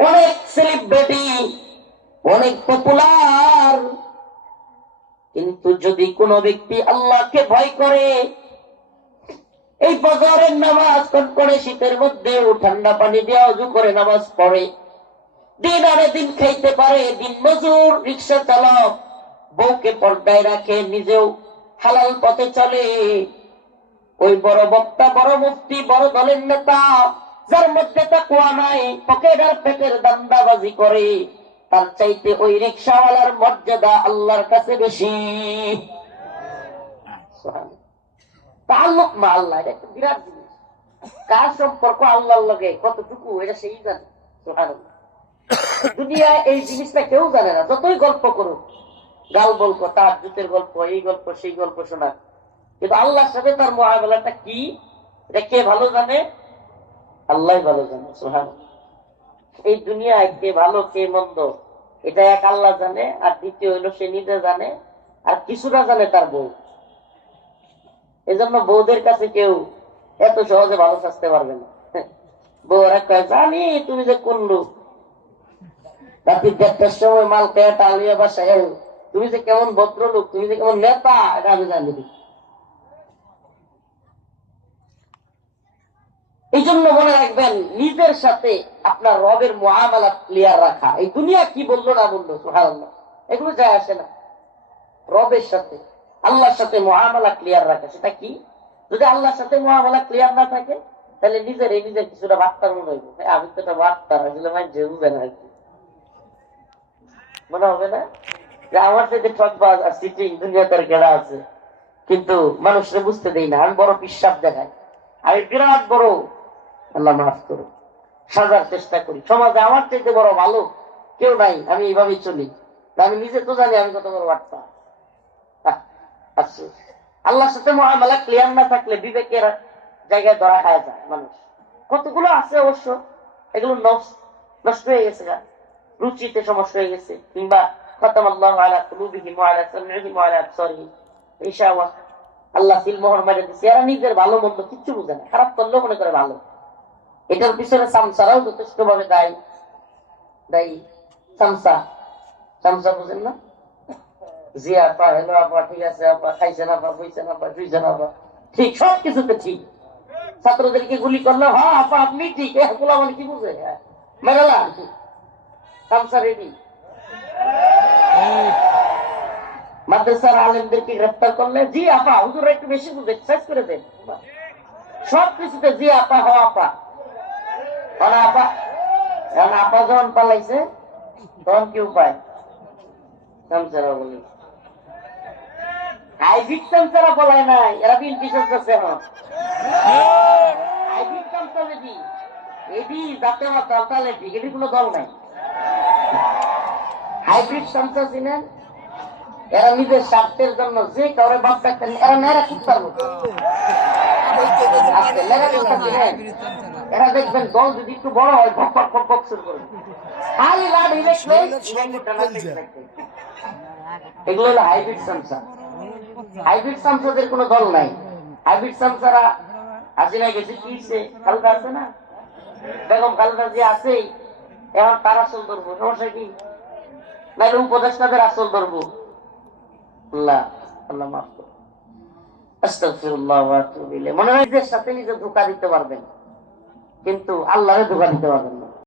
অনেক সেলিব্রিটি অনেক পপুলার কিন্তু যদি কোনো ব্যক্তি আল্লাহকে ভয় করে, এই বজরের নামাজ কনকনে শীতের মধ্যেও ঠান্ডা পানি দিয়ে অজু করে নামাজ পড়ে, দিন আনে দিন খাইতে পারে, দিন মজুর, রিক্সা চালক, বউকে পর্দায় রাখে, নিজেও হালাল পথে চলে। ওই বড় বক্তা, বড় মুফতি, বড় দলের নেতা যার মধ্যে তাকুয়া নাই পকেট আর পেটের দান্দাবাজি করে, তার চাইতে ওই রিক্সাওয়ালার মর্যাদা আল্লাহর কাছে বেশি। আল্লাহ কতটুকু, এটা এই জিনিসটা জানে না, যতই গল্প গাল জুতের কিন্তু সাথে তার মহাবেলাটা কি? এটা কে ভালো জানে? আল্লাহ ভালো জানে সোহান এই দুনিয়ায় কে ভালো কে মন্দ, এটা এক আল্লাহ জানে, আর দ্বিতীয় হইল সে নিজে জানে, আর কিছুটা জানে তার বউ। এজন্য বউদের কাছে কেউ এত সহজে ভালো সাজতে পারবে না। বউরা কয়, জানি, তুমি যে কোন লোক? রাত্রি দেড়টার সময় মাল পেয়ে টালিয়া বাসায় তুমি যে কেমন ভদ্রলোক, তুমি যে কেমন নেতা, এটা আমি জানি এই জন্য মনে রাখবেন নিজের সাথে আপনার রবের মহামালা ক্লিয়ার রাখা। এই দুনিয়া কি বলল না বলল সুহারাল্লাহ এগুলো যায় আসে না। রবের সাথে আল্লাহর সাথে মহামালা ক্লিয়ার রাখা সেটা কি? যদি আল্লাহর সাথে মহামালা ক্লিয়ার না থাকে তাহলে নিজের এই নিজের কিছুটা বার্তার মনে হইব। "হ্যাঁ, আমি তো একটা বার্তার আসলে মানে যে বুঝে না আর মনে হবে না? যে আমার সাথে ঠকবাজ আর সিটিং দুনিয়াতে গেড়া আছে। কিন্তু মানুষরা বুঝতে দেই না আমি বড় পিসাব দেখাই। আমি বিরাট বড় আল্লাহ মাফ করো সাজার চেষ্টা করি। সমাজে আমার চাইতে বড় ভালো কেউ নাই, আমি এইভাবেই চলি। আমি নিজে তো জানি আমি কত বড় বার্তা আচ্ছা। আল্লাহর সাথে মহামেলা ক্লিয়ার না থাকলে বিবেকের জায়গায় ধরা খায় যায় মানুষ। কতগুলো আছে অবশ্য, এগুলো নষ্ট হয়ে গেছে রুচিতে সমস্যা হয়ে গেছে। কিংবা খতম আল্লাহ আলা কুলুবিহিম আলা সামইহিম আলা আবসারিহিম। আল্লাহ সিল মোহর মেরে দিচ্ছে এরা নিজের ভালো মন্দ কিচ্ছু বুঝে না। খারাপ করলেও মনে করে ভালো। এটার পিছনে সামসারাও যথেষ্ট ভাবে দায়ী। দায়ী। সামসা। সামসা বুঝেন না? জি, আপা আপা, ঠিক আছে, আপা, খাইছেন আপা, বইছেন আপা শুইছেন আপা। ঠিক সব কিছুতে ঠিক। ছাত্রদেরকে গুলি হ্যাঁ আপা, আপনি ঠিক। কি বুঝে? হ্যাঁ। মেরালা সামসা রেডি মাদ্রাসার আলেমদেরকে গ্রেফতার করলে, জি, আপা হুজুর একটু বেশি বুঝে এক্সারসাইজ করে দেন। সব কিছুতে জি, আপা, হ, আপা। আপা এখন আপা যখন পালাইছে তখন কি উপায়? সামসারা বলি। হাইব্রিড সামসারা বলায় নাই এরা বিএনপি চলতেছে এখন। হাইব্রিড সামসা যদি যাতে আমার এটি কোনো দল নাই। হাইব্রিড সামসা চিনেন এরা নিজের স্বার্থের জন্য যে কাউরে বাপ ডাকতেন এরা মেয়েরা খুব পারব। এরা দেখবেন দল যদি একটু বড় হয় ভক ভক ভক ভক শুরু করবে খালি লাভ ইলেকশন এগুলো হলো হাইব্রিড সামসা হাইব্রিড সামসাদের কোনো দল নাই। হাইব্রিড সামসারা হাসিনা গেছে, কি হইছে? খালদা আছে না? বেগম খালেদা যে আছেই এখন তার আসল ধরবো সমস্যা কি? নাইলে উপদেষ্টাদের আসল ধরবো আল্লাহ আল্লাহ মাফ করো। মনে হয় নিজের সাথে নিজে ধোকা দিতে পারবেন। কিন্তু আল্লাহরে ধোকা দিতে পারবেন